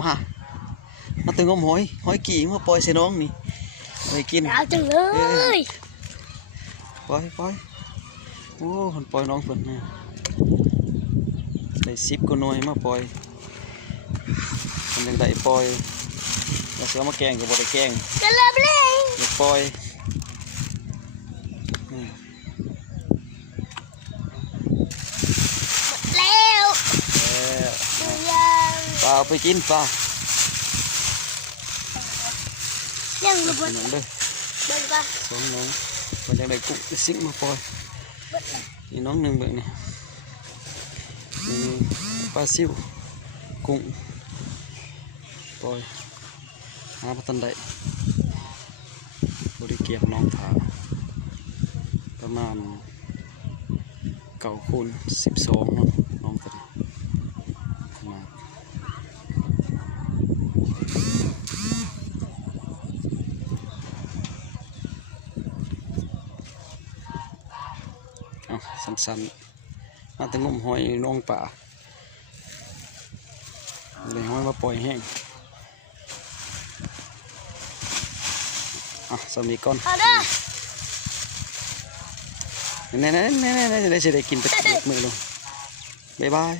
มาตึงงมหอยกี่มาปล่อยใส่น้องนี่ไปกินเอาจังเลยปล่อยโอ้คนปล่อยน้องคนนะได้10 กว่าหน่วยมาปล่อยคนยังได้ปล่อยแล้วเสือมาแกงกับบไดแกงจะเริ่มเลยเด็กปล่อยแล้วเปล่าไปกินเปล่ายังระเบิดน้องเด้อเบิดป่ะสองน้องมันยังได้กุ้งซิ่งมาปล่อยนี่น้องหนึ่งแบบนี้นี่ปลาซิวกุ้งปล่อยหาพัตันได้บริเกียบน้องถาประมาณ9 คูณ 12เนาะน้องกันมาสั้นๆมาแต่งมหอยน้องป่าเลยหอยมาปล่อยแห้งสามีก่อนนี่จะได้กินตะเกียบมือลงบ๊ายบาย